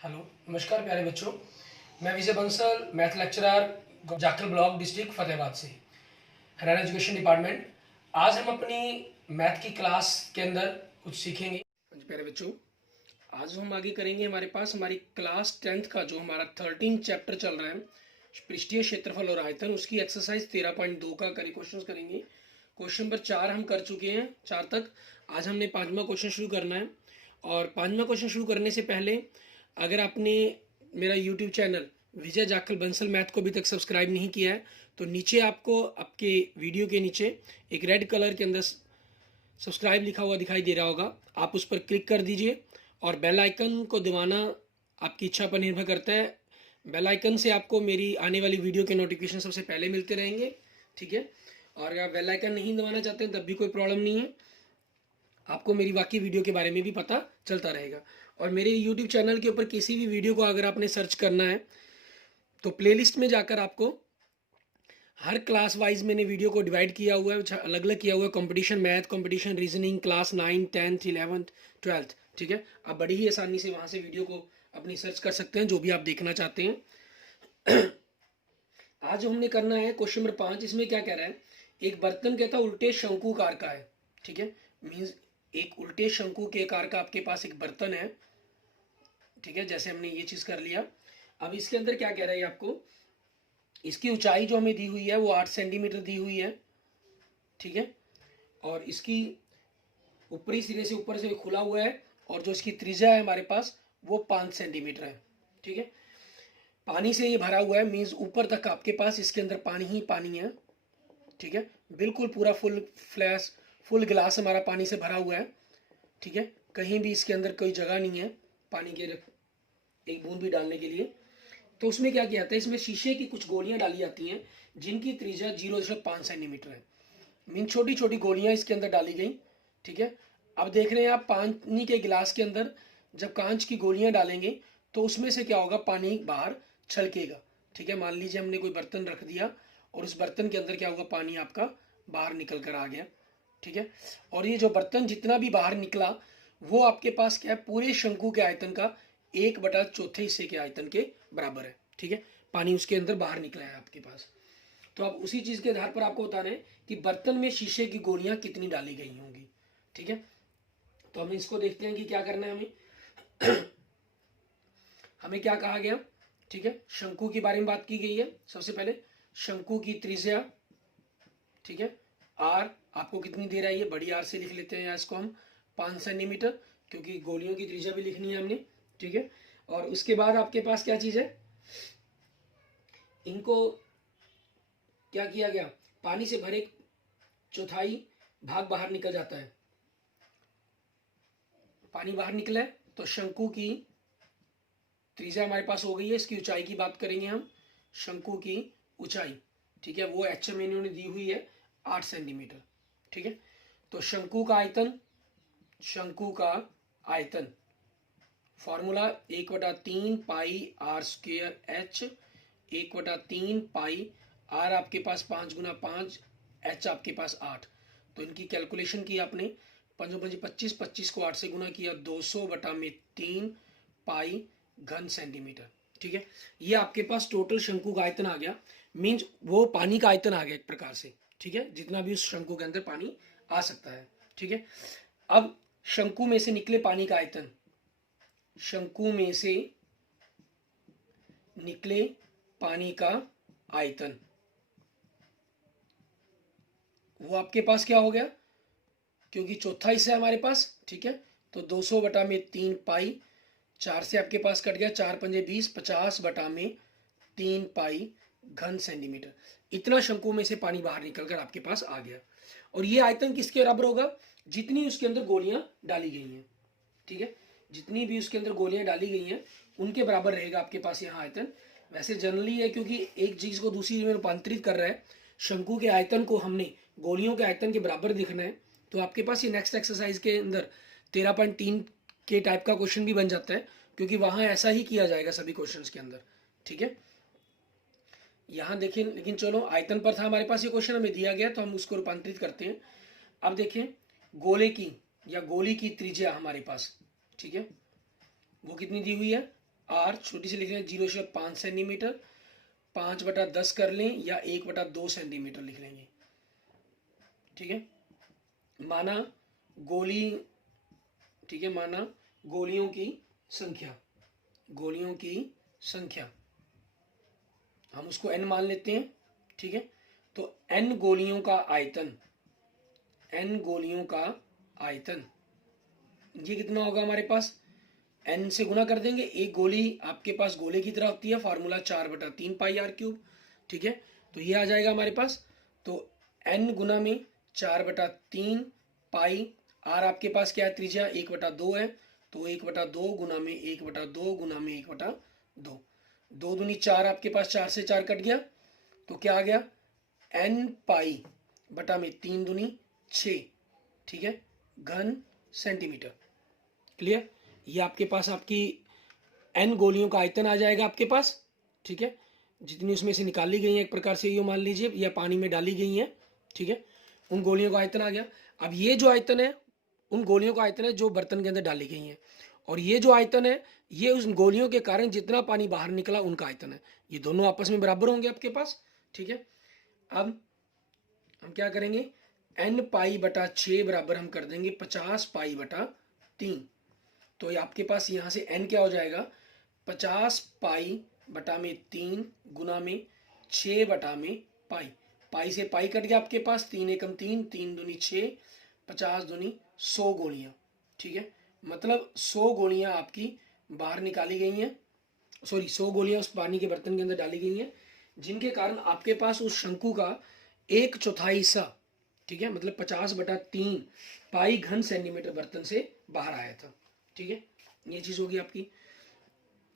Hello, नमस्कार प्यारे बच्चों। मैं Vijay Bansal, math lecturer, Jakhal block, district Fatehabad से, हरियाणा एजुकेशन डिपार्टमेंट। आज हम अपनी मैथ की क्लास के अंदर कुछ सीखेंगे। प्यारे बच्चों, आज हम आगे करेंगे हमारे पास हमारी क्लास 10th का जो हमारा 13 चैप्टर चल रहा है, पृष्ठीय क्षेत्रफल और आयतन, उसकी एक्सरसाइज 13.2 का क्वेश्चन करेंगे। क्वेश्चन नंबर 4 हम कर चुके हैं, 4 तक। आज हमने 5वां क्वेश्चन शुरू करना है। और 5वां क्वेश्चन शुरू करने से पहले अगर आपने मेरा यूट्यूब चैनल विजय जाखल बंसल मैथ को अभी तक सब्सक्राइब नहीं किया है तो नीचे आपको आपके वीडियो के नीचे एक रेड कलर के अंदर सब्सक्राइब लिखा हुआ दिखाई दे रहा होगा, आप उस पर क्लिक कर दीजिए। और बेल आइकन को दबाना आपकी इच्छा पर निर्भर करता है। बेल आइकन से आपको मेरी आने वाली वीडियो के नोटिफिकेशन सबसे पहले मिलते रहेंगे, ठीक है। और अगर आप बेल आइकन नहीं दबाना चाहते हैं तब भी कोई प्रॉब्लम नहीं है, आपको मेरी बाकी वीडियो के बारे में भी पता चलता रहेगा। और मेरे यूट्यूब चैनल के ऊपर किसी भी वीडियो को अगर आपने सर्च करना है तो प्लेलिस्ट में जाकर आपको हर क्लास वाइज मैंने वीडियो को डिवाइड किया हुआ है, अलग अलग किया हुआ है। Competition math, competition reasoning, class 9, 10th, 11th, 12th, ठीक है। आप बड़ी ही आसानी से वहाँ से वीडियो को अपनी सर्च कर सकते हैं जो भी आप देखना चाहते हैं। आज जो हमने करना है क्वेश्चन नंबर 5, इसमें क्या कह रहा है, एक बर्तन कहता है उल्टे शंकुकार का है, ठीक है। मीन्स एक उल्टे शंकु के आकार का आपके पास एक बर्तन है, ठीक है। जैसे हमने ये चीज कर लिया। अब इसके अंदर क्या कह रहा है आपको, इसकी ऊंचाई जो हमें दी हुई है वो 8 सेंटीमीटर दी हुई है, ठीक है। और इसकी ऊपरी सिरे से ऊपर से खुला हुआ है, और जो इसकी त्रिज्या है हमारे पास वो 5 सेंटीमीटर है, ठीक है। पानी से ये भरा हुआ है, मीन्स ऊपर तक आपके पास इसके अंदर पानी ही पानी है, ठीक है। बिल्कुल पूरा फुल गिलास हमारा पानी से भरा हुआ है, ठीक है। कहीं भी इसके अंदर कोई जगह नहीं है पानी के एक बूंद भी डालने के लिए। तो उसमें क्या किया जाता है, इसमें शीशे की कुछ गोलियां डाली जाती हैं जिनकी त्रिज्या 0.5 सेंटीमीटर है। मीन छोटी छोटी गोलियां इसके अंदर डाली गई, ठीक है। अब देख रहे हैं आप पानी के गिलास के अंदर जब कांच की गोलियां डालेंगे तो उसमें से क्या होगा, पानी बाहर छलकेगा, ठीक है। मान लीजिए हमने कोई बर्तन रख दिया और उस बर्तन के अंदर क्या होगा, पानी आपका बाहर निकल कर आ गया, ठीक है। और ये जो बर्तन जितना भी बाहर निकला वो आपके पास क्या है, पूरे शंकु के आयतन का 1/4 हिस्से के आयतन के बराबर है, ठीक है। पानी उसके अंदर बाहर निकला है आपके पास। तो अब उसी चीज के आधार पर आपको बताना है कि बर्तन में शीशे की गोलियां कितनी डाली गई होंगी, ठीक है। तो हम इसको देखते हैं कि क्या करना है हमें। हमें क्या कहा गया, ठीक है। शंकु के बारे में बात की गई है। सबसे पहले शंकु की त्रिज्या, ठीक है, आर आपको कितनी दे रहा है, ये बड़ी आर से लिख लेते हैं इसको हम 5 सेंटीमीटर, क्योंकि गोलियों की त्रिज्या भी लिखनी है हमने, ठीक है। और उसके बाद आपके पास क्या चीज है, इनको क्या किया गया, पानी से भरे 1/4 भाग बाहर निकल जाता है, पानी बाहर निकला है। तो शंकु की त्रिज्या हमारे पास हो गई है। इसकी ऊंचाई की बात करेंगे हम, शंकु की ऊंचाई, ठीक है, वो एचएम इन्होंने दी हुई है 8 सेंटीमीटर, ठीक है। तो शंकु का आयतन, शंकु का आयतन formula 1/3 pi r square h, 1/3 pi r आपके पास 5 × 5, एच आपके पास 8। तो इनकी कैलकुलेशन की आपने, 5 5 25, 25 को 8 से गुना किया, 200/3 पाई घन सेंटीमीटर, ठीक है। ये आपके पास टोटल शंकु का आयतन आ गया। मीन्स वो पानी का आयतन आ गया एक प्रकार से, ठीक है, जितना भी उस शंकु के अंदर पानी आ सकता है, ठीक है। अब शंकु में से निकले पानी का आयतन, शंकु में से निकले पानी का आयतन, वो आपके पास क्या हो गया, क्योंकि चौथा हिस्सा है हमारे पास, ठीक है। तो 200/3 पाई, 4 से आपके पास कट गया, 4 पंजे 20, 50/3 पाई घन सेंटीमीटर। इतना शंकु में से पानी बाहर निकलकर आपके पास आ गया। और ये आयतन किसके बराबर होगा, जितनी उसके अंदर गोलियां डाली गई हैं, ठीक है। जितनी भी उसके अंदर गोलियां डाली गई हैं उनके बराबर रहेगा आपके पास यहाँ आयतन। वैसे जनरली है, क्योंकि एक चीज को दूसरी में रूपांतरित कर रहा है, शंकु के आयतन को हमने गोलियों के आयतन के बराबर दिखना है, तो आपके पास ये नेक्स्ट एक्सरसाइज के अंदर 13.3 के टाइप का क्वेश्चन भी बन जाता है, क्योंकि वहां ऐसा ही किया जाएगा सभी क्वेश्चंस के अंदर, ठीक है। यहाँ देखें, लेकिन चलो आयतन पर था हमारे पास ये क्वेश्चन, हमें दिया गया तो हम उसको रूपांतरित करते हैं। अब देखें, गोले की या गोली की त्रिज्या हमारे पास, ठीक है, वो कितनी दी हुई है, आर छोटी सी लिख लें 0.5 सेंटीमीटर, 5/10 कर लें या 1/2 सेंटीमीटर लिख लेंगे। ठीक है, माना गोली, ठीक है, माना गोलियों की संख्या, गोलियों की संख्या हम उसको n मान लेते हैं। ठीक है, तो n गोलियों का आयतन, n गोलियों का आयतन ये कितना होगा हमारे पास, n से गुना कर देंगे। एक गोली आपके पास गोले की तरह होती है, फार्मूला 4/3 पाई आर क्यूब। ठीक है, तो ये आ जाएगा हमारे पास। तो n गुना में 4/3 पाई आर आपके पास क्या है, त्रिज्या 1/2 है, तो 1/2 गुना में 1/2 गुना में 1/2, 2 दूनी 4 आपके पास, 4 से 4 कट गया, तो क्या आ गया n पाई बटा में 3 दूनी 6, ठीक है, घन सेंटीमीटर। क्लियर, ये आपके पास आपकी n गोलियों का आयतन आ जाएगा आपके पास। ठीक है, जितनी उसमें से निकाली गई है एक प्रकार से ये मान लीजिए, या पानी में डाली गई है। ठीक है, उन गोलियों का आयतन आ गया। अब ये जो आयतन है उन गोलियों का आयतन है जो बर्तन के अंदर डाली गई हैं, और ये जो आयतन है ये उस गोलियों के कारण जितना पानी बाहर निकला उनका आयतन है। ये दोनों आपस में बराबर होंगे आपके पास। ठीक है, अब हम क्या करेंगे, n पाई बटा 6 बराबर हम कर देंगे 50 पाई बटा 3। तो ये आपके पास यहाँ से n क्या हो जाएगा, 50 पाई बटा में 3 गुना में 6 बटा में पाई, पाई से पाई कट गया आपके पास, 3 एकम 3, 3 दूनी 6, 50 दूनी 100 गोलियां। ठीक है, मतलब 100 गोलियां आपकी बाहर निकाली गई हैं, सॉरी 100 गोलियां उस पानी के बर्तन के अंदर डाली गई हैं, जिनके कारण आपके पास उस शंकु का 1/4 हिस्सा, ठीक है, मतलब 50/3 पाई घन सेंटीमीटर बर्तन से बाहर आया था। ठीक है, ये चीज होगी आपकी।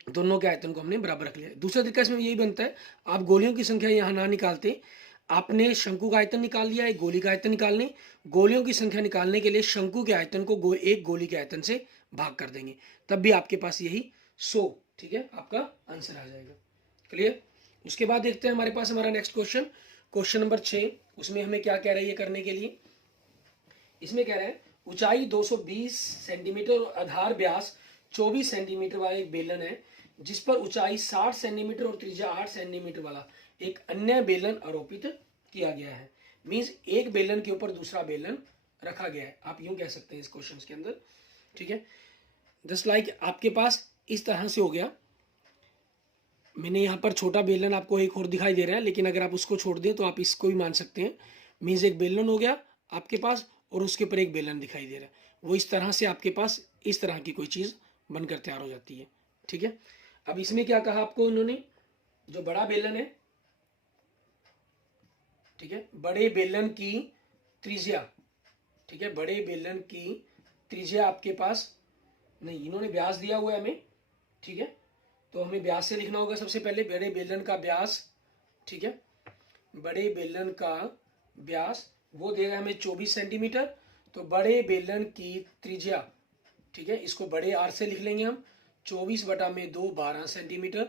दोनों के आयतन को हमने बराबर रख लिया। दूसरा तरीका इसमें यही बनता है, आप गोलियों की संख्या यहाँ ना निकालते, आपने शंकु का आयतन निकाल लिया, एक गोली का आयतन निकालने, गोलियों की संख्या निकालने के लिए शंकु के आयतन को एक गोली के आयतन से भाग कर देंगे, तब भी आपके पास यही 100, ठीक है, आपका आंसर आ जाएगा। क्लियर, उसके बाद देखते हैं हमारे पास हमारा नेक्स्ट क्वेश्चन, क्वेश्चन नंबर 6। उसमें हमें क्या कह रहा है ये करने के लिए, इसमें कह रहा है ऊंचाई 220 सेंटीमीटर और आधार व्यास 24 सेंटीमीटर वाला एक बेलन है, जिस पर ऊंचाई 60 सेंटीमीटर और त्रिज्या 8 सेंटीमीटर वाला एक अन्य बेलन आरोपित किया गया है। मींस एक बेलन के ऊपर दूसरा बेलन रखा गया है, आप यूं कह सकते हैं इस क्वेश्चन के अंदर। ठीक है, जस्ट लाइक आपके पास इस तरह से हो गया, मैंने यहाँ पर छोटा बेलन आपको एक और दिखाई दे रहा है, लेकिन अगर आप उसको छोड़ दें तो आप इसको भी मान सकते हैं। मीन्स एक बेलन हो गया आपके पास और उसके ऊपर एक बेलन दिखाई दे रहा है, वो इस तरह से आपके पास इस तरह की कोई चीज़ बनकर तैयार हो जाती है। ठीक है, अब इसमें क्या कहा आपको इन्होंने, जो बड़ा बेलन है, ठीक है, बड़े बेलन की त्रिज्या, ठीक है, बड़े बेलन की त्रिज्या आपके पास नहीं, इन्होंने व्यास दिया हुआ है हमें। ठीक है, तो हमें व्यास से लिखना होगा सबसे पहले, बड़े बेलन का व्यास। ठीक है, बड़े बेलन का व्यास वो देगा हमें 24 सेंटीमीटर, तो बड़े बेलन की त्रिज्या, ठीक है, इसको बड़े आर से लिख लेंगे हम, 24/2 12 सेंटीमीटर,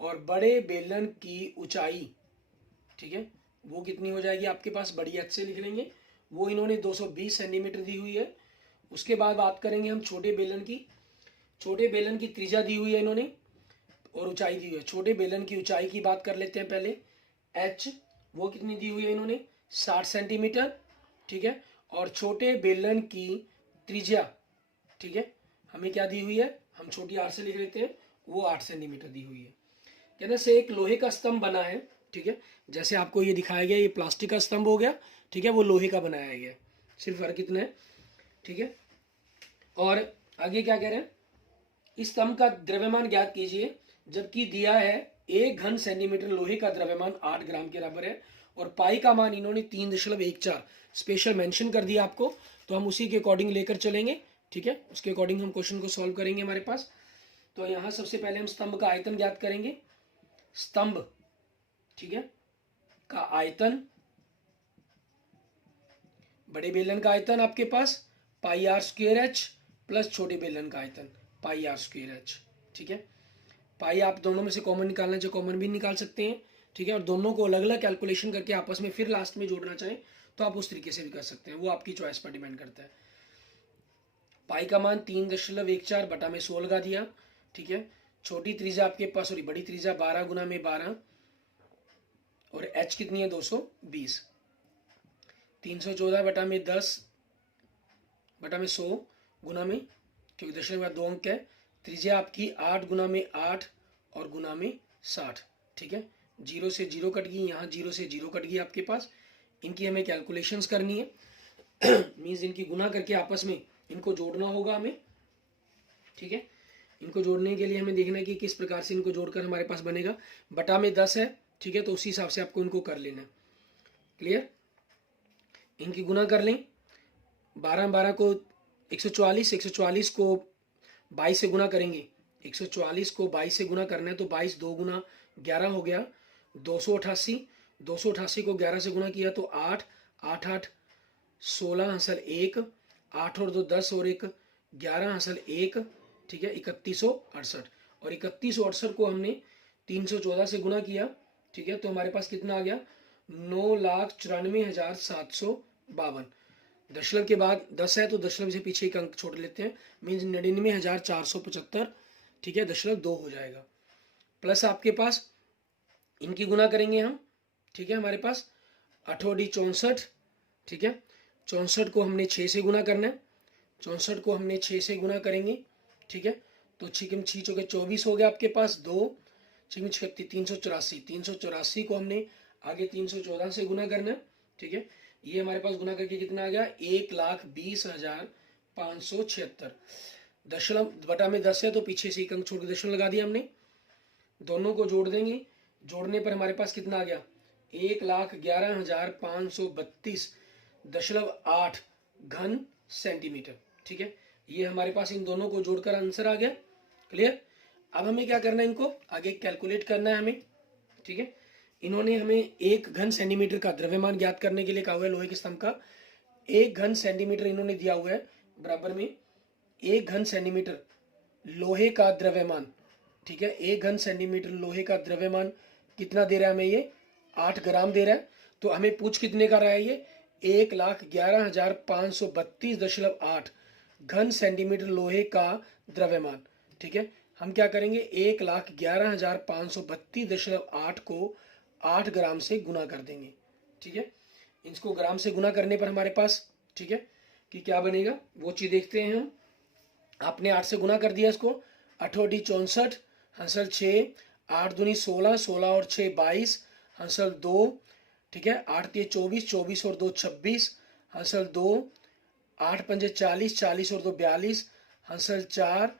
और बड़े बेलन की ऊंचाई, ठीक है, वो कितनी हो जाएगी आपके पास, बड़ी एच से लिख लेंगे, वो इन्होंने 220 सेंटीमीटर दी हुई है। उसके बाद बात करेंगे हम छोटे बेलन की, छोटे बेलन की त्रिज्या दी हुई है इन्होंने और ऊंचाई दी हुई है। छोटे बेलन की ऊंचाई की बात कर लेते हैं पहले, एच वो कितनी दी हुई है इन्होंने, 60 सेंटीमीटर। ठीक है, और छोटे बेलन की त्रिज्या, ठीक है, हमें क्या दी हुई है, हम छोटी आर से लिख लेते हैं, वो 8 सेंटीमीटर दी हुई है। कहने से एक लोहे का स्तंभ बना है, ठीक है, जैसे आपको ये दिखाया गया, ये प्लास्टिक का स्तंभ हो गया, ठीक है, वो लोहे का बनाया गया, सिर्फ फर्क इतना है। ठीक है, और आगे क्या कह रहे हैं, इस स्तंभ का द्रव्यमान ज्ञात कीजिए, जबकि दिया है 1 घन सेंटीमीटर लोहे का द्रव्यमान 8 ग्राम के बराबर है, और पाई का मान इन्होंने 3.14 स्पेशल मेंशन कर दिया आपको, तो हम उसी के अकॉर्डिंग लेकर चलेंगे। ठीक है, उसके अकॉर्डिंग हम क्वेश्चन को सॉल्व करेंगे हमारे पास। तो यहाँ सबसे पहले हम स्तंभ का आयतन ज्ञात करेंगे, स्तंभ, ठीक है, का आयतन, बड़े बेलन का आयतन आपके पास पाई आर स्क्वायर एच प्लस छोटे बेलन का आयतन पाई आर स्क्वायर एच। ठीक है, पाई आप दोनों में से कॉमन निकालना चाहे कॉमन भी निकाल सकते हैं। ठीक है, और दोनों को अलग अलग कैलकुलेशन करके आपस में फिर लास्ट में जोड़ना चाहें तो आप उस तरीके से भी कर सकते हैं, वो आपकी चॉइस पर डिपेंड करता है। पाई का मान 3.14 बटा में 16 का दिया। ठीक है, छोटी त्रिज्या आपके पास, सॉरी बड़ी त्रिज्या 12 गुना में 12 और h कितनी है 220। 314 बटा में 10 बटा में 100 गुना में, क्योंकि दशमलव के बाद 2 अंक है, त्रिज्या आपकी 8 गुना में 8 और गुना में 60। ठीक है, 0 से 0 कट गई, यहाँ 0 से 0 कट गई आपके पास। इनकी हमें कैलकुलेशंस करनी है मीन्स इनकी गुना करके आपस में इनको जोड़ना होगा हमें। ठीक है, इनको जोड़ने के लिए हमें देखना है कि किस प्रकार से इनको जोड़कर हमारे पास बनेगा। बटा में 10 है, ठीक है, तो उसी हिसाब से आपको इनको कर लेना है। क्लियर, इनकी गुना कर लें। 12 12 को 144, 144 को 22 से गुना करेंगे। 144 को 22 से गुना करना है तो 22 2 गुना 11 हो गया 288। 288 को 11 से गुना किया तो 8 8 8 16 हंसल 1, 8 और 2 10 और 1 11 हंसल 1। ठीक है, 3168 और 3168 को हमने 314 से गुना किया। ठीक है, तो हमारे पास कितना आ गया 9,94,752। दशमलव के बाद 10 है तो दशमलव से पीछे एक अंक छोड़ लेते हैं, मीन्स 99,475। ठीक है, दशमलव 2 हो जाएगा। प्लस आपके पास इनकी गुना करेंगे हम। ठीक है, हमारे पास 8 64। ठीक है, 64 को हमने 6 से गुना करना है। 64 को हमने 6 से गुना करेंगे। ठीक है, तो 6 चौके 24 हो गया आपके पास, 2 6 36 384। 384 को हमने आगे 314 से गुना करना है। ठीक है, ये हमारे पास गुना करके कितना आ गया 1,20,576। दशमलव बटा में 10 है तो पीछे से एक अंक छोड़ के दशमलव लगा दिया हमने। दोनों को जोड़ देंगे, जोड़ने पर हमारे पास कितना आ गया 1,11,532.8 घन सेंटीमीटर। ठीक है, ये हमारे पास इन दोनों को जोड़कर आंसर आ गया। क्लियर, अब हमें क्या करना है, इनको आगे कैलकुलेट करना है हमें। ठीक है, इन्होंने हमें 1 घन सेंटीमीटर का द्रव्यमान ज्ञात करने के लिए कहा हुआ है। लोहे के स्तंभ का 1 घन सेंटीमीटर इन्होंने दिया हुआ है, बराबर में 1 घन सेंटीमीटर लोहे का द्रव्यमान। ठीक है, 1 घन सेंटीमीटर लोहे का द्रव्यमान कितना दे रहा है हमें, ये 8 ग्राम दे रहा है। तो हमें पूछ कितने का रहा है, ये 1,11,532.8 घन सेंटीमीटर लोहे का द्रव्यमान। ठीक है, हम क्या करेंगे 1,11,532.8 को 8 ग्राम से गुना कर देंगे। ठीक है, इसको ग्राम से गुना करने पर हमारे पास, ठीक है, कि क्या बनेगा वो चीज़ देखते हैं हम। आपने 8 से गुना कर दिया इसको, 8 64 हंसल 6, 8 दूनी 16, 16 और 6 22 हंसल 2। ठीक है, 8 3 24, 24 और 2 26 हंसल 2, 8 5 40, 40 और 2 42 हंसल 4,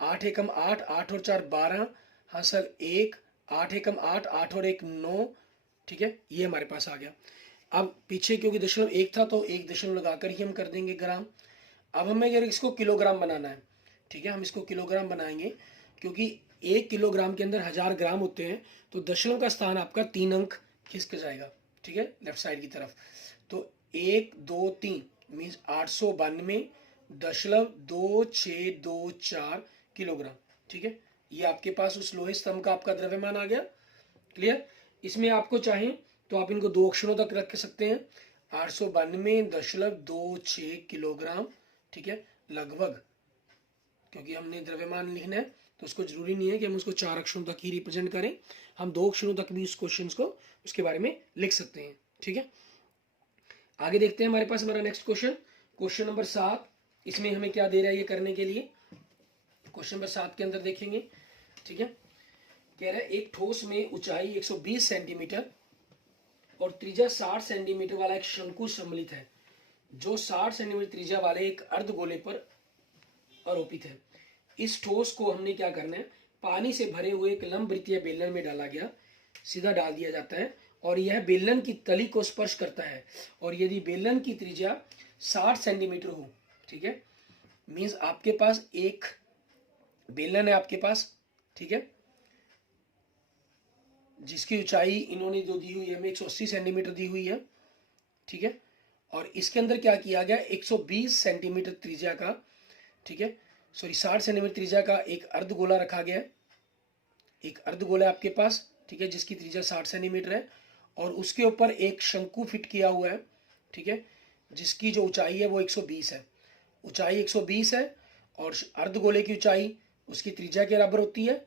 8 एकम 8, 8 और 4 12 हंसल 1, 8 एकम 8, 8 और 1 9। ठीक है, ये हमारे पास आ गया। अब पीछे क्योंकि दशमलव 1 था तो 1 दशमलव लगाकर ही हम कर देंगे ग्राम। अब हमें अगर इसको किलोग्राम बनाना है, ठीक है, हम इसको किलोग्राम बनाएंगे, क्योंकि 1 किलोग्राम के अंदर 1000 ग्राम होते हैं, तो दशमलव का स्थान आपका 3 अंक खिसक जाएगा। ठीक है, लेफ्ट साइड की तरफ। तो 1 2 3 मीन्स 892.2624 किलोग्राम। ठीक है, ये आपके पास उस लोहे स्तंभ का आपका द्रव्यमान आ गया। क्लियर, इसमें आपको चाहें तो आप इनको 2 अक्षरों तक रख सकते हैं, 892.26 किलोग्राम। ठीक है, लगभग, क्योंकि हमने द्रव्यमान लिखना है तो उसको जरूरी नहीं है कि हम उसको 4 अक्षरों तक ही रिप्रेजेंट करें, हम 2 अक्षरों तक भी उस क्वेश्चन को उसके बारे में लिख सकते हैं। ठीक है, आगे देखते हैं हमारे पास हमारा नेक्स्ट क्वेश्चन नंबर 7। इसमें हमें क्या दे रहा है ये करने के लिए। क्वेश्चन नंबर 7 के अंदर देखेंगे। ठीक है, कह रहा है एक ठोस में ऊंचाई 120 सेंटीमीटर और त्रिज्या 60 सेंटीमीटर वाला एक शंकु सम्मिलित है, जो 60 सेंटीमीटर त्रिज्या वाले एक अर्धगोले पर आरोपित है। इस ठोस को हमने क्या करना है, पानी से भरे हुए एक लंब वृत्तीय बेलन में डाला गया, सीधा डाल दिया जाता है और यह बेलन की तली को स्पर्श करता है। और यदि बेलन की त्रिज्या 60 सेंटीमीटर हो, ठीक है, मीन्स आपके पास एक बेलन है आपके पास, ठीक है, जिसकी ऊंचाई इन्होंने जो दी हुई है हमें 180 सेंटीमीटर दी हुई है। ठीक है, और इसके अंदर क्या किया गया 120 सेंटीमीटर त्रिज्या का, ठीक है, सॉरी 60 सेंटीमीटर त्रिज्या का एक अर्धगोला रखा गया है। एक अर्धगोला आपके पास, ठीक है, जिसकी त्रिज्या 60 सेंटीमीटर है और उसके ऊपर एक शंकु फिट किया हुआ है। ठीक है, जिसकी जो ऊंचाई है वो 120 है। ऊंचाई 120 है और अर्धगोले की ऊंचाई उसकी त्रिज्या के बराबर होती है।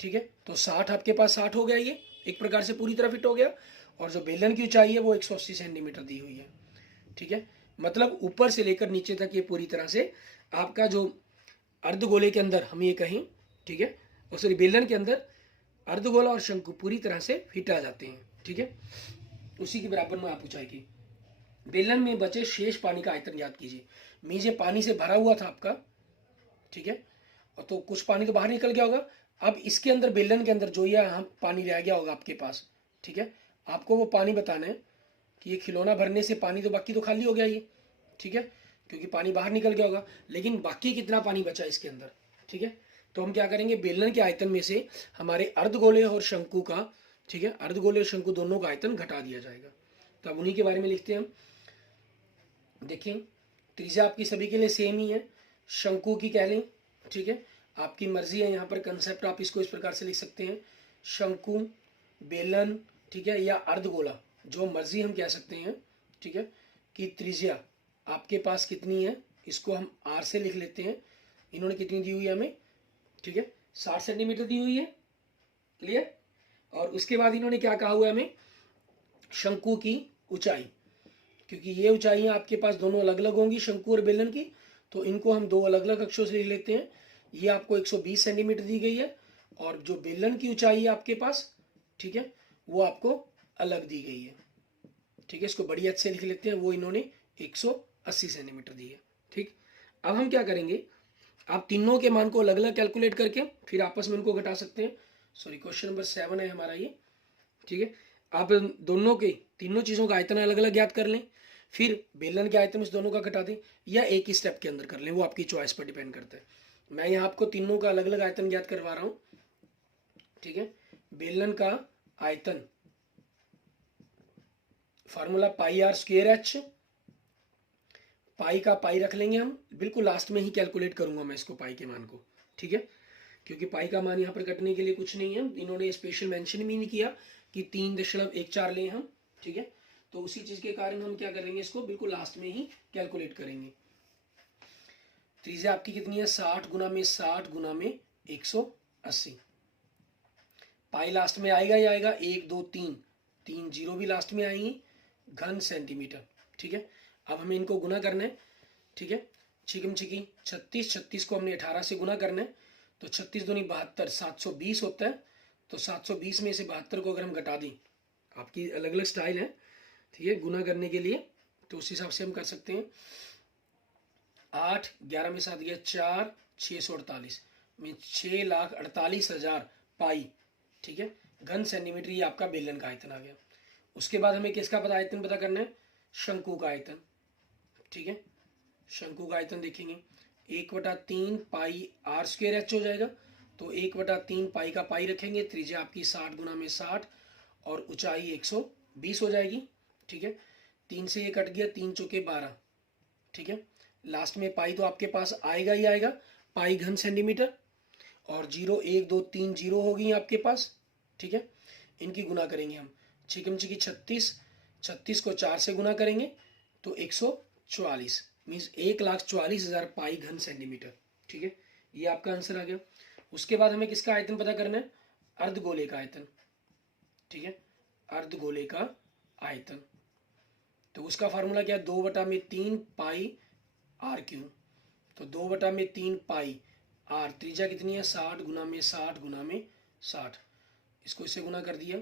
ठीक है। तो 60 आपके पास 60 हो गया, ये एक प्रकार से पूरी तरह फिट हो गया। और जो बेलन की ऊंचाई है वो 180 सेंटीमीटर दी हुई है, ठीक है। मतलब ऊपर से लेकर नीचे तक ये पूरी तरह से आपका जो अर्धगोले के अंदर हम ये कहें, ठीक है, और सॉरी बेलन के अंदर अर्धगोला और शंकु पूरी तरह से फिट आ जाते हैं, ठीक है। उसी के बराबर में आप ऊंचाई की बेलन में बचे शेष पानी का आयतन याद कीजिए। मीज ये पानी से भरा हुआ था आपका, ठीक है, और तो कुछ पानी तो बाहर निकल गया होगा। अब इसके अंदर बेलन के अंदर जो ये हम पानी रह गया होगा आपके पास, ठीक है, आपको वो पानी बताना है कि ये खिलौना भरने से पानी तो बाकी तो खाली हो गया ये, ठीक है, क्योंकि पानी बाहर निकल गया होगा, लेकिन बाकी कितना पानी बचा इसके अंदर, ठीक है। तो हम क्या करेंगे, बेलन के आयतन में से हमारे अर्धगोले और शंकु का, ठीक है, अर्धगोले और शंकु दोनों का आयतन घटा दिया जाएगा। तो अब उन्हीं के बारे में लिखते हैं हम। देखें, त्रिज्या आपकी सभी के लिए सेम ही है, शंकु की कह लें, ठीक है, आपकी मर्जी है। यहाँ पर कंसेप्ट आप इसको इस प्रकार से लिख सकते हैं, शंकु, बेलन, ठीक है, या अर्धगोला, जो मर्जी हम कह सकते हैं, ठीक है, कि त्रिज्या आपके पास कितनी है, इसको हम आर से लिख लेते हैं। इन्होंने कितनी दी हुई है हमें, ठीक है, 60 सेंटीमीटर दी हुई है, क्लियर। और उसके बाद इन्होंने क्या कहा हुआ है हमें, शंकु की ऊंचाई, क्योंकि ये ऊंचाइयां आपके पास दोनों अलग अलग होंगी शंकु और बेलन की, तो इनको हम दो अलग अलग अक्षरों से लिख लेते हैं। ये आपको 120 सेंटीमीटर दी गई है, और जो बेलन की ऊंचाई है आपके पास, ठीक है, वो आपको अलग दी गई है, ठीक है। इसको बड़ी अच्छे लिख लेते हैं, वो इन्होंने 180 सेंटीमीटर दी है, ठीक। अब हम क्या करेंगे, आप तीनों के मान को अलग अलग कैलकुलेट करके फिर आपस में उनको घटा सकते हैं। सॉरी, क्वेश्चन नंबर 7 है हमारा ये, ठीक है। आप दोनों के तीनों चीज़ों का आयतन अलग अलग ज्ञात कर लें, फिर बेलन के आयतन इस दोनों का घटा दें, या एक ही स्टेप के अंदर कर लें, वो आपकी चॉइस पर डिपेंड करता है। मैं यहाँ आपको तीनों का अलग अलग आयतन ज्ञात करवा रहा हूँ, ठीक है। बेलन का आयतन, formula pi r square h, pi का पाई रख लेंगे हम, बिल्कुल लास्ट में ही कैलकुलेट करूंगा मैं इसको पाई के मान को, ठीक है, क्योंकि पाई का मान यहाँ पर कटने के लिए कुछ नहीं है, इन्होंने स्पेशल मेंशन भी नहीं किया कि 3.14 लें हम, ठीक है। तो उसी चीज के कारण हम क्या करेंगे, इसको बिल्कुल लास्ट में ही कैलकुलेट करेंगे। त्रिज्या आपकी कितनी है, 60 गुना में 60 गुना में 180, पाई लास्ट में आएगा ही आएगा, 1 2 3 3 जीरो भी लास्ट में आएंगी, घन सेंटीमीटर, ठीक है। अब हमें इनको गुना करना है, ठीक है, छिकम छिकी 36, 36 को हमने 18 से गुना करना है, तो 36 दूनी 72, 720 होता है। तो 720 में से 72 को अगर हम घटा दें, आपकी अलग अलग स्टाइल है, ठीक है, गुना करने के लिए, तो उस हिसाब से हम कर सकते हैं। 8 11 में 7 गया 4, 648 में 6,48,000 पाई, ठीक है, घन सेंटीमीटर, ये आपका बेलन का आयतन आ गया। उसके बाद हमें किसका पता आयतन पता करना है, शंकु का आयतन, ठीक है। शंकु का आयतन देखेंगे, 1/3 पाई आर स्क्वायर एच हो जाएगा, तो 1/3 पाई का पाई रखेंगे, त्रिज्या आपकी 60 गुना में 60 और ऊंचाई 120 हो जाएगी, ठीक है। 3 से ये कट गया, 3 चौके 12, ठीक है। लास्ट में पाई तो आपके पास आएगा ही आएगा, पाई घन सेंटीमीटर, और 0 1 2 3 जीरो होगी आपके पास, ठीक है। इनकी गुना करेंगे हम, छिकम छिकी 36, 36 को 4 से गुना करेंगे तो 144, मीन्स 1,44,000 पाई घन सेंटीमीटर, ठीक है। ये आपका आंसर आ गया। उसके बाद हमें किसका आयतन पता करना है, अर्धगोले का आयतन, ठीक है, अर्धगोले का आयतन। तो उसका फार्मूला क्या है, 2/3 पाई आर क्यू, तो 2/3 पाई आर, त्रिज्या कितनी है 60 गुना में 60 गुना में 60, इसको इससे गुना कर दिया,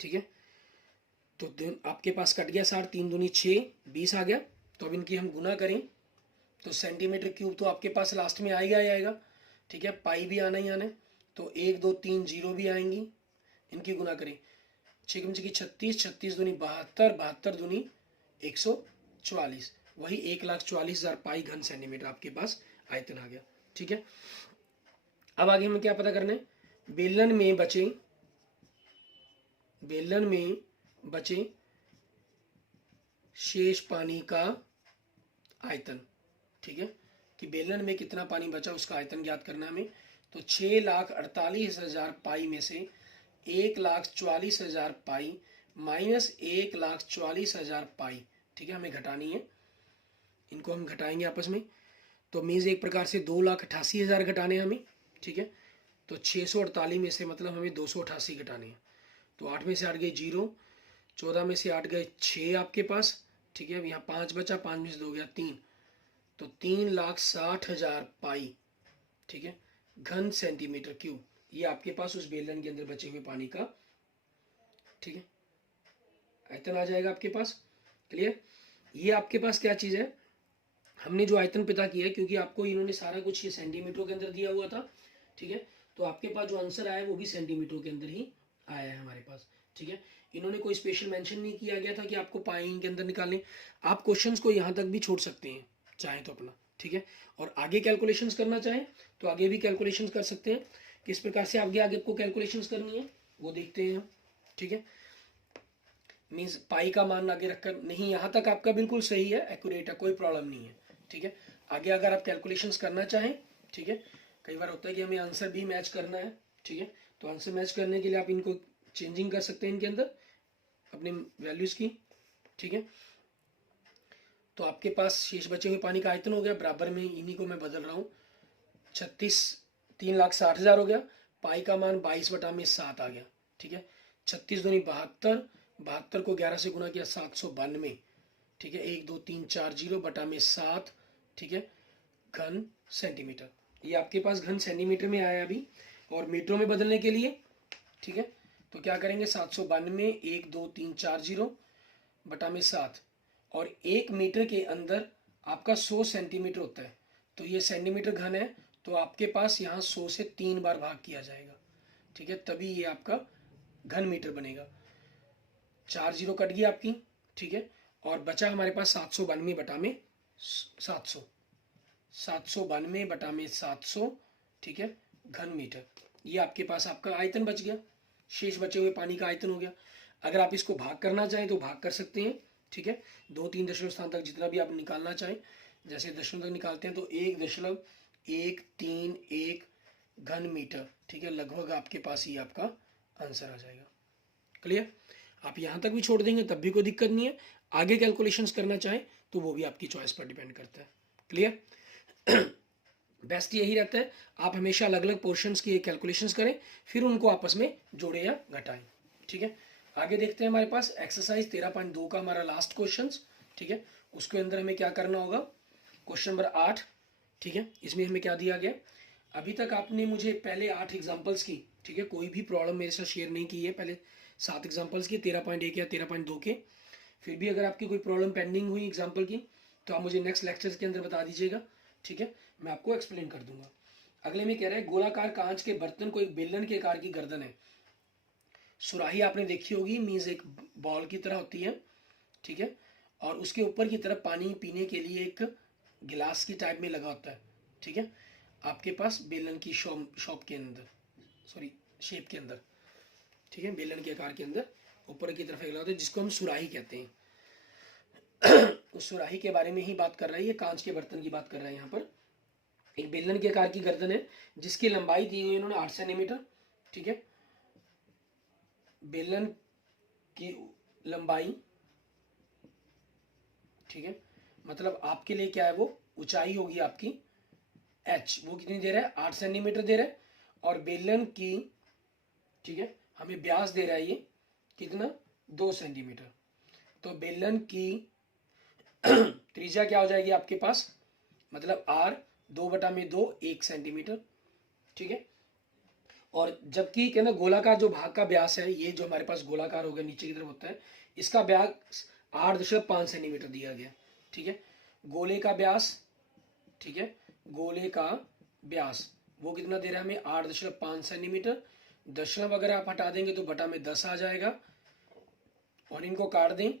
ठीक है। तो आपके पास कट गया 60, 3 दूनी 6, 20 आ गया। तो अब इनकी हम गुना करें तो सेंटीमीटर क्यूब तो आपके पास लास्ट में आएगा ही आएगा, ठीक है, पाई भी आना ही आना है, तो 1 2 3 जीरो भी आएंगी, इनकी गुना करें, छिकम छिकी 36, 36 दूनी 72, 72 दूनी 144, वही 1,44,000 पाई घन सेंटीमीटर आपके पास आयतन आ गया, ठीक है। अब आगे हमें क्या पता करना है, बेलन में बचे शेष पानी का आयतन, ठीक है, कि बेलन में कितना पानी बचा उसका आयतन ज्ञात करना है हमें। तो 6,48,000 पाई में से 1,44,000 पाई माइनस 1,44,000 पाई, ठीक है, हमें घटानी है, इनको हम घटाएंगे आपस में। तो मीन्स एक प्रकार से 2,88,000 घटाने हमें, ठीक है। तो 648 में से मतलब हमें 288 घटाने हैं। तो 8 में से 8 गए 0, 14 में से 8 गए 6 आपके पास, ठीक है। अब यहाँ 5 बचा, 5 में से 2 गया 3, तो 3,60,000 पाई, ठीक है, घन सेंटीमीटर क्यूब। ये आपके पास उस बेलन के अंदर बचे हुए पानी का, ठीक है, आयतन आ जाएगा आपके पास। क्लियर। ये आपके पास क्या चीज़ है, हमने जो आयतन पता किया है, क्योंकि आपको इन्होंने सारा कुछ ये सेंटीमीटरों के अंदर दिया हुआ था, ठीक है, तो आपके पास जो आंसर आया वो भी सेंटीमीटरों के अंदर ही आया है हमारे पास, ठीक है। इन्होंने कोई स्पेशल मेंशन नहीं किया गया था कि आपको पाई के अंदर निकालने। आप क्वेश्चंस को यहाँ तक भी छोड़ सकते हैं चाहें तो अपना, ठीक है, और आगे कैलकुलेशंस करना चाहें तो आगे भी कैलकुलेशंस कर सकते हैं। किस प्रकार से आगे आगे आपको कैलकुलेशंस करनी है वो देखते हैं हम, ठीक है। मीन्स पाई का मान आगे रखकर नहीं, यहाँ तक आपका बिल्कुल सही है, एक्यूरेट है, कोई प्रॉब्लम नहीं है, ठीक है। आगे अगर आप कैलकुलेशंस करना चाहें, ठीक है, कई बार होता है कि हमें आंसर भी मैच करना है, ठीक है, तो आंसर मैच करने के लिए आप इनको चेंजिंग कर सकते हैं इनके अंदर अपनी वैल्यूज की, ठीक है। तो आपके पास शेष बचे हुए पानी का आयतन हो गया, बराबर में इन्हीं को मैं बदल रहा हूँ, 3,60,000 हो गया, पाई का मान 22/7 आ गया, ठीक है। 36 दूनी 72, 72 को 11 से गुना किया 792, ठीक है, 1 2 3 4 0/7, ठीक है, घन सेंटीमीटर। ये आपके पास घन सेंटीमीटर में आया अभी। और मीटरों में बदलने के लिए, ठीक है, तो क्या करेंगे, 792 1 2 3 4 0/7, और 1 मीटर के अंदर आपका 100 सेंटीमीटर होता है, तो ये सेंटीमीटर घन है, तो आपके पास यहाँ 100 से 3 बार भाग किया जाएगा, ठीक है, तभी ये आपका घन मीटर बनेगा। 4 0 कट गई आपकी, ठीक है, और बचा हमारे पास 792/700, 792/700, ठीक है, घन मीटर। ये आपके पास आपका आयतन बच गया, शेष बचे हुए पानी का आयतन हो गया। अगर आप इसको भाग करना चाहें तो भाग कर सकते हैं, ठीक है, 2-3 दशमलव स्थान तक जितना भी आप निकालना चाहें, जैसे दशमलव तक निकालते हैं तो 1.131 घन मीटर, ठीक है, लगभग आपके पास ही आपका आंसर आ जाएगा। क्लियर। आप यहाँ तक भी छोड़ देंगे तब भी कोई दिक्कत नहीं है, आगे कैलकुलेशंस करना चाहें तो वो भी आपकी चॉइस पर डिपेंड करता है। क्लियर। बेस्ट यही रहता है, आप हमेशा अलग अलग पोर्शंस की कैलकुलेशंस करें, फिर उनको आपस में जोड़े या घटाएं, ठीक है। आगे देखते हैं, हमारे पास एक्सरसाइज 13.2 का हमारा लास्ट क्वेश्चन, ठीक है, उसके अंदर हमें क्या करना होगा, क्वेश्चन नंबर 8, ठीक है। इसमें हमें क्या दिया गया, अभी तक आपने मुझे पहले 8 एग्जाम्पल्स की, ठीक है, कोई भी प्रॉब्लम मेरे साथ शेयर नहीं की है, पहले 7 एग्जाम्पल्स की 13.1 या 13.2 के। फिर भी अगर आपकी कोई प्रॉब्लम पेंडिंग हुई एग्जाम्पल की तो आप मुझे नेक्स्ट लेक्चर के अंदर बता दीजिएगा, ठीक है, मैं आपको एक्सप्लेन कर दूंगा। अगले में कह रहा है, गोलाकार कांच के बर्तन को एक बेलन के आकार की गर्दन है, सुराही आपने देखी होगी, मीन्स एक बॉल की तरह होती है, ठीक है, और उसके ऊपर की तरफ पानी पीने के लिए एक गिलास की टाइप में लगा होता है, ठीक है, आपके पास बेलन की शॉप के अंदर, सॉरी शेप के अंदर, ठीक है, बेलन के आकार के अंदर ऊपर की तरफ एक लगा होता है जिसको हम सुराही कहते हैं। उस सुराही के बारे में ही बात कर रहा है, ये कांच के बर्तन की बात कर रहा है। यहाँ पर एक बेलन के आकार की गर्दन है जिसकी लंबाई दी हुई इन्होंने 8 सेंटीमीटर, ठीक है, बेलन की लंबाई, ठीक है, मतलब आपके लिए क्या है, वो ऊंचाई होगी आपकी h, वो कितनी दे रहा है, 8 सेंटीमीटर दे रहा है, और बेलन की, ठीक है, हमें व्यास दे रहा है ये कितना, 2 सेंटीमीटर। तो बेलन की त्रिज्या क्या हो जाएगी आपके पास, मतलब r 2/2 1 सेंटीमीटर, ठीक है, और जबकि कहना गोलाकार जो भाग का व्यास है, ये जो हमारे पास गोलाकार हो गया नीचे की तरफ होता है, इसका व्यास 8.5 सेंटीमीटर दिया गया, ठीक है। गोले का व्यास, ठीक है, गोले का व्यास वो कितना दे रहा है हमें, 8.5 सेंटीमीटर। दशमलव अगर आप हटा देंगे तो बटा में 10 आ जाएगा, और इनको काट दें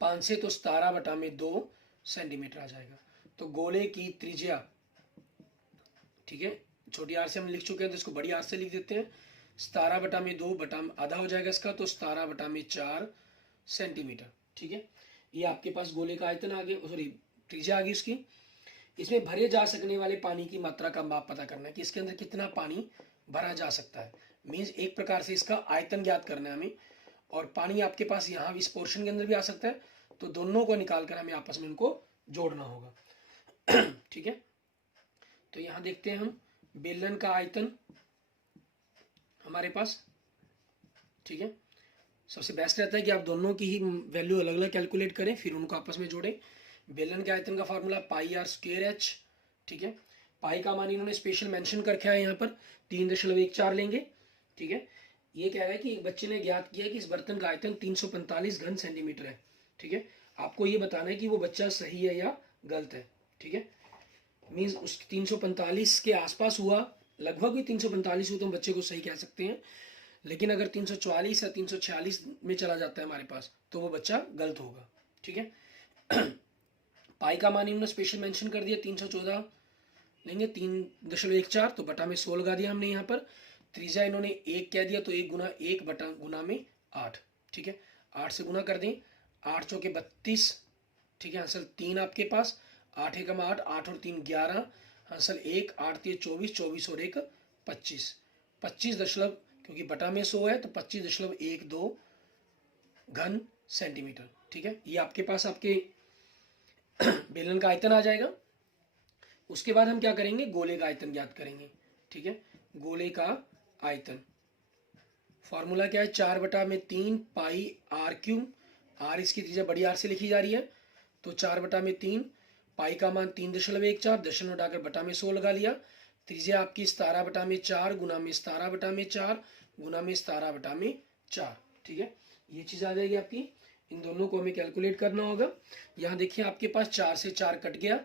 5 से तो 17/2 सेंटीमीटर आ जाएगा। तो गोले की त्रिज्या, ठीक है, छोटी आर से हम लिख चुके हैं तो इसको बड़ी आर से लिख देते हैं, 17/2 बटा आधा हो जाएगा इसका, तो 17/4 सेंटीमीटर, ठीक है। ये आपके पास गोले का आयतन आ गया, सॉरी त्रिज्या आ गई उसकी। इसमें भरे जा सकने वाले पानी की मात्रा का माप पता करना है कि इसके अंदर कितना पानी भरा जा सकता है, मीन्स एक प्रकार से इसका आयतन ज्ञात करना है हमें। और पानी आपके पास यहाँ इस पोर्शन के अंदर भी आ सकता है, तो दोनों को निकाल कर हमें आपस में उनको जोड़ना होगा। ठीक है, तो यहाँ देखते हैं हम बेलन का आयतन, हमारे पास, ठीक है। सबसे बेस्ट रहता है कि आप दोनों की ही वैल्यू अलग अलग कैलकुलेट करें, फिर उनको आपस में जोड़ें। बेलन के आयतन का formula pi r square h, ठीक है। पाई का मान इन्होंने स्पेशल मेंशन कर रखा है यहाँ पर 3.14 लेंगे, ठीक है। ये कह रहा है कि एक बच्चे ने ज्ञात किया कि इस बर्तन का आयतन 345 घन सेंटीमीटर है, ठीक है। आपको ये बताना है कि वो बच्चा सही है या गलत है, ठीक है। मीन्स उस 345 के आसपास हुआ, लगभग भी 345 हुआ तो हम बच्चे को सही कह सकते हैं, लेकिन अगर 344 या 346 में चला जाता है हमारे पास तो वो बच्चा गलत होगा, ठीक है। पाई का मान इन्होंने स्पेशल मेंशन कर दिया 314 लेंगे, 3.14 तो बटा में 100 लगा दिया हमने यहाँ पर। त्रिज्या इन्होंने 1 कह दिया तो 1 गुना 1 बटा गुना में 8, ठीक है। 8 से गुना कर दें, 8 चौके 32, ठीक है। आंसर 3 आपके पास, 8 एकम 8, 8 और 3 11, आंसर 1, 8 3 24, 24 और 1 25, 25 दशमलव, क्योंकि बटा में 100 है तो 25.12 घन सेंटीमीटर, ठीक है। ये आपके पास आपके बेलन का आयतन आ जाएगा। उसके बाद हम क्या करेंगे, गोले का आयतन ज्ञात करेंगे, ठीक है। गोले का आयतन फॉर्मूला क्या है, 4/3 पाई आर क्यूब, आर इसकी त्रिज्या बड़ी आर से लिखी जा रही है तो 4/3, पाई का मान 3.14, दशमलव हटाकर बटा में 100 लगा लिया। त्रिज्या आपकी 17/4 गुना में 17/4 गुना में 17/4, ठीक है। ये चीज़ आ जाएगी आपकी। इन दोनों को हमें कैलकुलेट करना होगा। यहाँ देखिए आपके पास 4 से 4 कट गया,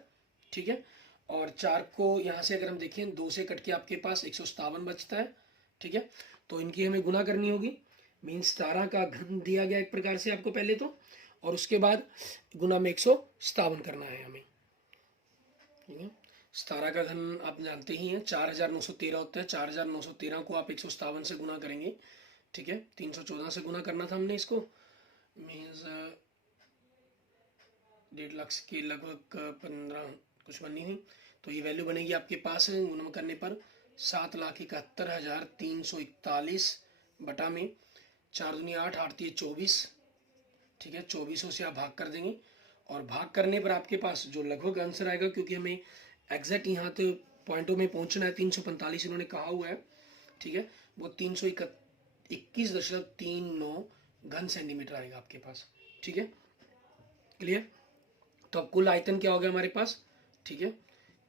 ठीक है। और 4 को यहाँ से अगर हम देखें 2 से कट के आपके पास 157 बचता है, ठीक है। तो इनकी हमें गुना करनी होगी। मीन्स 17 का घन दिया गया एक प्रकार से आपको पहले तो, और उसके बाद गुना में 157 करना है हमें, ठीक है। 17 का घन आप जानते ही हैं 4913 होता है। 4913 को आप 157 से गुना करेंगे, ठीक है। 314 से गुना करना था हमने इसको, मीन्स 1.5 लाख के लगभग 15 कुछ बननी हुई, तो ये वैल्यू बनेगी आपके पास गुना करने पर 7,71,341 बटा में 4 दूनी 8, 8 3 24, ठीक है। 2400 से आप भाग कर देंगे और भाग करने पर आपके पास जो लगभग आंसर आएगा, क्योंकि हमें एग्जैक्ट यहाँ तो पॉइंटों में पहुँचना है, 345 इन्होंने कहा हुआ है, ठीक है। वो 321.39 घन सेंटीमीटर आएगा आपके पास, ठीक है। क्लियर। तो अब कुल आयतन क्या हो गया हमारे पास, ठीक है।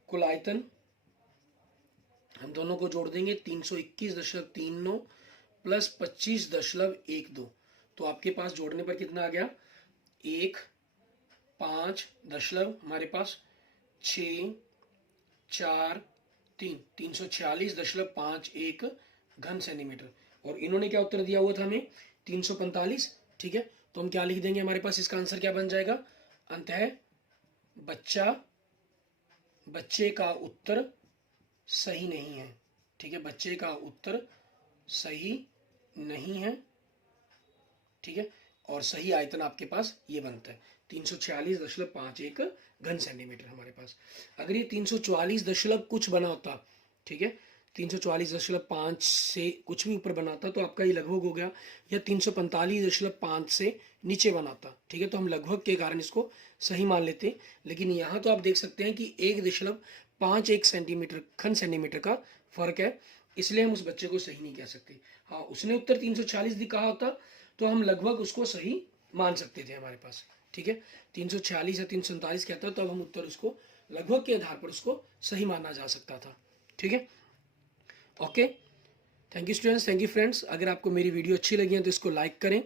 कुल आयतन हम दोनों को जोड़ देंगे 321.39 प्लस 25.12, तो आपके पास जोड़ने पर कितना आ गया, 1 5 दशमलव हमारे पास 6 4 3, 346.51 घन सेंटीमीटर। और इन्होंने क्या उत्तर दिया हुआ था हमें 345, ठीक है। तो हम क्या लिख देंगे, हमारे पास इसका आंसर क्या बन जाएगा, अंततः बच्चे का उत्तर सही नहीं है, ठीक है। बच्चे का उत्तर सही नहीं है, ठीक है। और सही आयतन आपके पास ये बनता है 346.51 घन सेंटीमीटर हमारे पास। अगर ये 344 दशमलव कुछ बना होता, ठीक है, 344.5 से कुछ भी ऊपर बनाता तो आपका ये लगभग हो गया, या 345.5 से नीचे बनाता, ठीक है, तो हम लगभग के कारण इसको सही मान लेते। लेकिन यहाँ तो आप देख सकते हैं कि 1.51 सेंटीमीटर घन सेंटीमीटर का फर्क है, इसलिए हम उस बच्चे को सही नहीं कह सकते। हाँ, उसने उत्तर 346 कहा होता तो हम लगभग उसको सही मान सकते थे हमारे पास, ठीक है। 346 या 347 कहता तो अब हम उत्तर उसको लगभग के आधार पर उसको सही माना जा सकता था, ठीक है। Okay, thank you students, thank you friends. अगर आपको मेरी वीडियो अच्छी लगी है तो इसको लाइक करें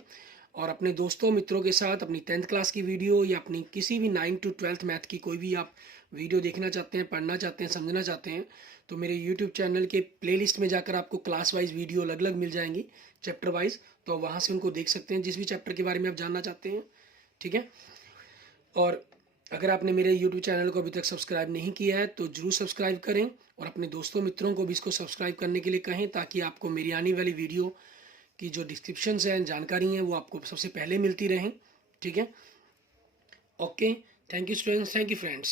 और अपने दोस्तों मित्रों के साथ अपनी 10th क्लास की वीडियो या अपनी किसी भी 9 to 12th मैथ की कोई भी आप वीडियो देखना चाहते हैं, पढ़ना चाहते हैं, समझना चाहते हैं तो मेरे यूट्यूब चैनल के प्लेलिस्ट में जाकर आपको क्लास वाइज वीडियो अलग अलग मिल जाएंगी, चैप्टर वाइज, तो वहाँ से उनको देख सकते हैं जिस भी चैप्टर के बारे में आप जानना चाहते हैं, ठीक है। और अगर आपने मेरे YouTube चैनल को अभी तक सब्सक्राइब नहीं किया है तो जरूर सब्सक्राइब करें और अपने दोस्तों मित्रों को भी इसको सब्सक्राइब करने के लिए कहें, ताकि आपको मेरी आने वाली वीडियो की जो डिस्क्रिप्शंस हैं, जानकारी हैं, वो आपको सबसे पहले मिलती रहें, ठीक है। Okay, thank you students, thank you friends.